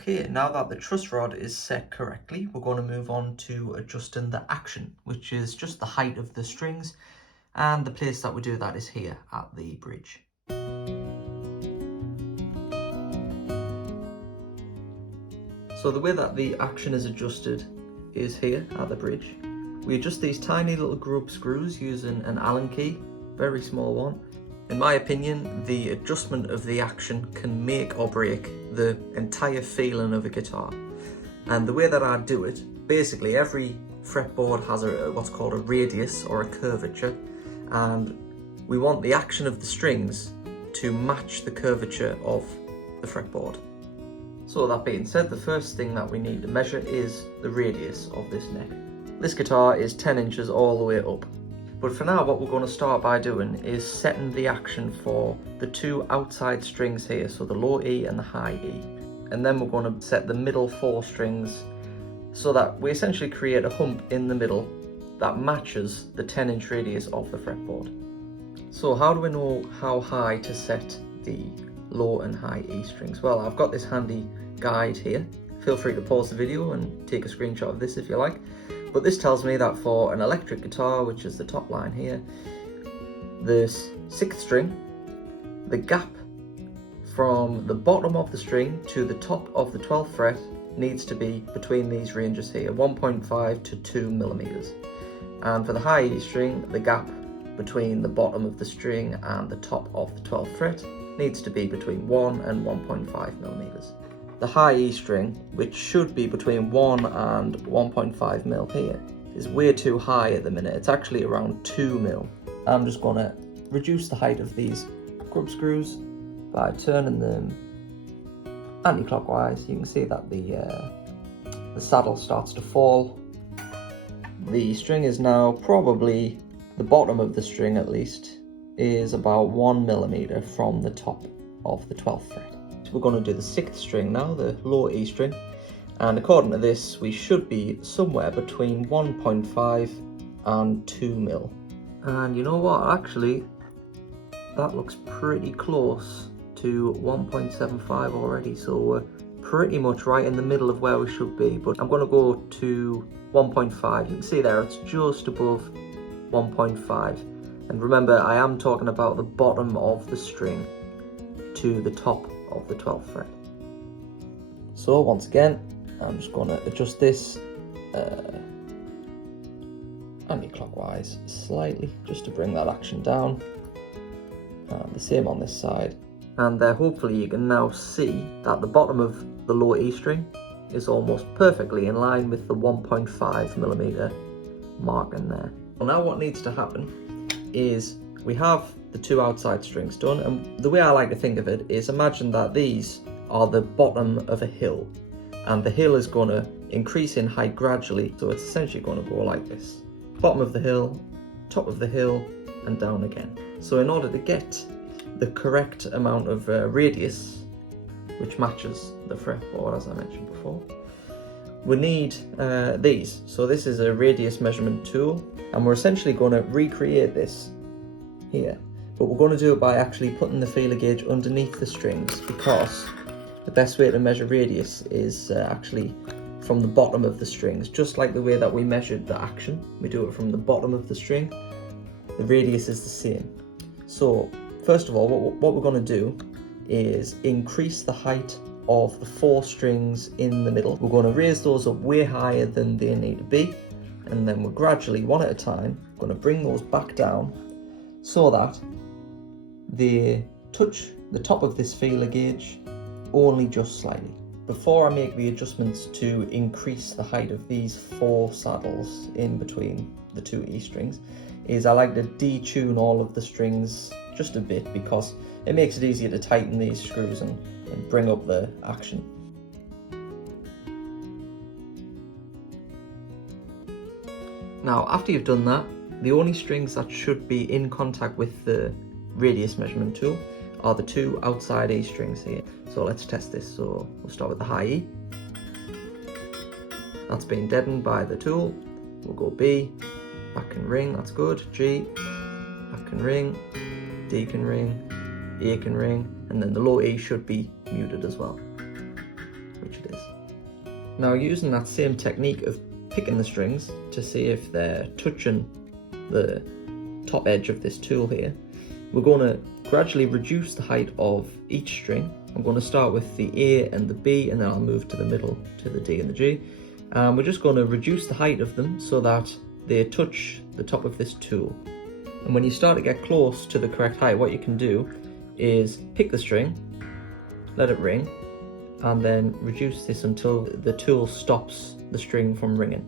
Okay, now that the truss rod is set correctly, we're going to move on to adjusting the action, which is just the height of the strings, and the place that we do that is here at the bridge. So the way that the action is adjusted is here at the bridge. We adjust these tiny little grub screws using an Allen key, very small one. In my opinion, the adjustment of the action can make or break the entire feeling of a guitar. And the way that I do it, basically every fretboard has what's called a radius or a curvature, and we want the action of the strings to match the curvature of the fretboard. So that being said, the first thing that we need to measure is the radius of this neck. This guitar is 10 inches all the way up. But for now, what we're going to start by doing is setting the action for the two outside strings here, so the low E and the high E. And then we're going to set the middle 4 strings so that we essentially create a hump in the middle that matches the 10-inch radius of the fretboard. So how do we know how high to set the low and high E strings? Well, I've got this handy guide here. Feel free to pause the video and take a screenshot of this if you like. But this tells me that for an electric guitar, which is the top line here, the 6th string, the gap from the bottom of the string to the top of the 12th fret needs to be between these ranges here, 1.5 to 2 millimeters. And for the high E string, the gap between the bottom of the string and the top of the 12th fret needs to be between 1 and 1.5 millimeters. The high E string, which should be between 1 and 1.5 mil here, is way too high at the minute. It's actually around 2 mil. I'm just going to reduce the height of these grub screws by turning them anti-clockwise. You can see that the saddle starts to fall. The string is now probably, the bottom of the string at least, is about 1 millimeter from the top of the 12th fret. We're going to do the 6th string now, the low E string, and according to this we should be somewhere between 1.5 and 2 mil. And you know what, actually that looks pretty close to 1.75 already, so we're pretty much right in the middle of where we should be. But I'm going to go to 1.5. You can see there it's just above 1.5, and remember I am talking about the bottom of the string to the top of the 12th fret. So once again, I'm just going to adjust this anti-clockwise slightly just to bring that action down, and the same on this side. And there, hopefully you can now see that the bottom of the low E string is almost perfectly in line with the 1.5 millimeter mark in there. Well, now what needs to happen is we have the two outside strings done, and the way I like to think of it is imagine that these are the bottom of a hill, and the hill is going to increase in height gradually, so it's essentially going to go like this: bottom of the hill, top of the hill, and down again. So in order to get the correct amount of radius, which matches the fretboard as I mentioned before, we need these. So this is a radius measurement tool, and we're essentially going to recreate this here, but we're going to do it by actually putting the feeler gauge underneath the strings, because the best way to measure radius is actually from the bottom of the strings, just like the way that we measured the action. We do it from the bottom of the string. The radius is the same. So first of all, what we're going to do is increase the height of the 4 strings in the middle. We're going to raise those up way higher than they need to be, and then we're gradually, one at a time, going to bring those back down so that they touch the top of this feeler gauge only just slightly. Before I make the adjustments to increase the height of these 4 saddles in between the 2 E strings, is I like to detune all of the strings just a bit, because it makes it easier to tighten these screws and bring up the action. Now after you've done that, the only strings that should be in contact with the radius measurement tool are the 2 outside E strings here. So let's test this. So we'll start with the high E. That's been deadened by the tool. We'll go B, back can ring, that's good. G, back can ring, D can ring, A can ring, and then the low E should be muted as well. which it is. Now, using that same technique of picking the strings to see if they're touching the top edge of this tool here, we're going to gradually reduce the height of each string. I'm going to start with the A and the B, and then I'll move to the middle to the D and the G. We're just going to reduce the height of them so that they touch the top of this tool. And when you start to get close to the correct height, what you can do is pick the string, let it ring, and then reduce this until the tool stops the string from ringing.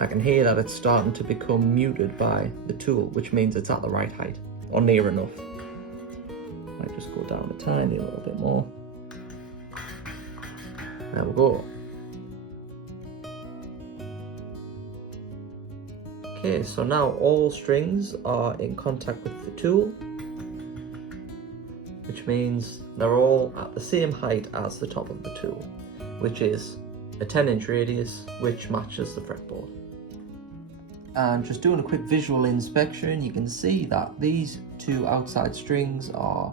I can hear that it's starting to become muted by the tool, which means it's at the right height, or near enough. I just go down a tiny little bit more. There we go. Okay, so now all strings are in contact with the tool, which means they're all at the same height as the top of the tool, which is a 10-inch radius, which matches the fretboard. And just doing a quick visual inspection, you can see that these two outside strings are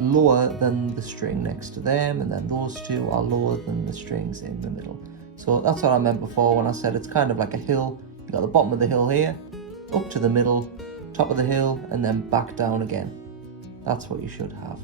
lower than the string next to them, and then those two are lower than the strings in the middle. So that's what I meant before when I said it's kind of like a hill. You got the bottom of the hill here, up to the middle, top of the hill, and then back down again. That's what you should have.